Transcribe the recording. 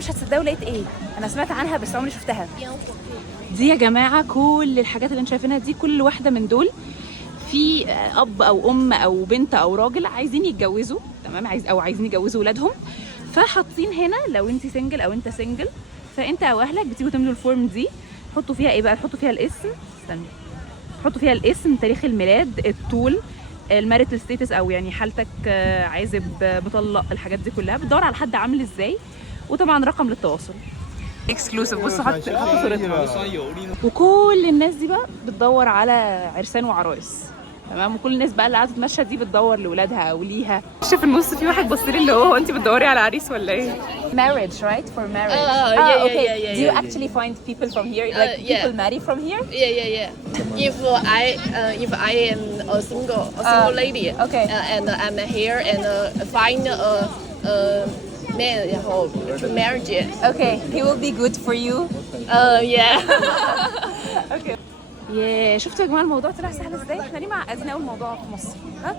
مش هتصدقوا لقيت ايه. انا سمعت عنها بس عمري شفتها. دي يا جماعه كل الحاجات اللي انتوا شايفينها دي، كل واحده من دول في اب او ام او بنت او راجل عايزين يتجوزوا، تمام، عايزين يجوزوا ولادهم، فحاطين هنا لو انت سنجل او انت سنجل، فانت او اهلك بتيجوا تملوا الفورم دي، تحطوا فيها ايه بقى؟ تحطوا فيها الاسم، استنى، تحطوا فيها الاسم، تاريخ الميلاد، الطول، الماريتال ستيتس او يعني حالتك عازب مطلق، الحاجات دي كلها بتدور على حد عامل ازاي، وطبعا رقم للتواصل اكسكلوسيف. بصوا حط صورتها. وكل الناس دي بقى بتدور على عرسان وعرايس، تمام، وكل الناس بقى اللي قاعده تتمشى دي بتدور لاولادها او ليها. شوف النص في واحد بص لي اللي هو انت بتدوري على عريس ولا ايه؟ Marriage, right? For marriage. Yeah. Do you actually find people from here? Like people marry from here? Yeah. If I am a single lady, okay. And I'm here and find a man to marriage. Okay, he will be good for you. Yeah. Okay. ياه، شفتوا يا جماعه الموضوع طلع سهل ازاي؟ احنا ليه معقدين قوي الموضوع في مصر؟ ها؟